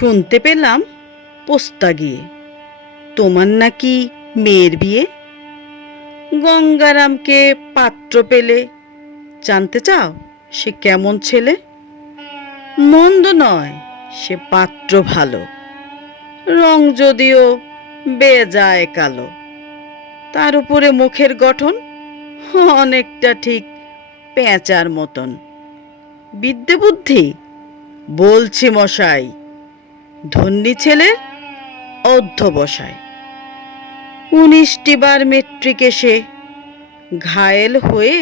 শুনতে পেলাম পোস্তা গিয়ে তোমার নাকি মেয়ের বিয়ে। গঙ্গারামকে পাত্র পেলে জানতে চাও সে কেমন ছেলে? মন্দ নয়, সে পাত্র ভালো, রং যদিও বেজায় কালো। তার উপরে মুখের গঠন অনেকটা ঠিক পেঁচার মতন। বিদ্যে বুদ্ধি বলছি মশাই, ধন্যী ছেলের অধ্যবসায়। 19টি বার মেট্রিক এসে ঘায়েল হয়ে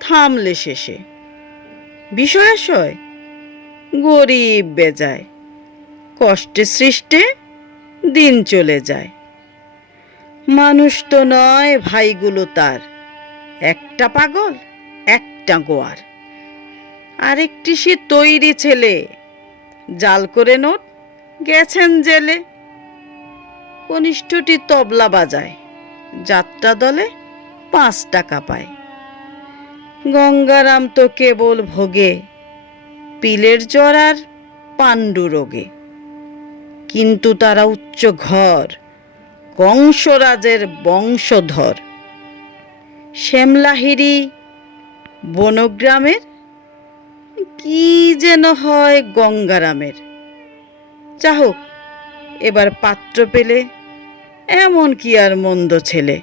থামলে শেষে। বিষয়াশয় গরিব বেজায়, কষ্টে সৃষ্টে দিন চলে যায়। মানুষ তো নয় ভাইগুলো তার, একটা পাগল একটা গোয়ার। আরেকটি সে তৈরি ছেলে, জাল করে নোট গেছেন জেলে। কনিষ্ঠটি তবলা বাজায়, যাত্রা দলে 5 টাকা পায়। গঙ্গারাম তো কেবল ভোগে পিলের জ্বর আর পাণ্ডু রোগে। কিন্তু তারা উচ্চ ঘর, কংসরাজের বংশধর। শ্যামলাহিরি বনগ্রামের, কি যেন হয় গঙ্গারামের। যা হোক, এবার পাত্র পেলে এমন কি আর মন্দ ছেলে।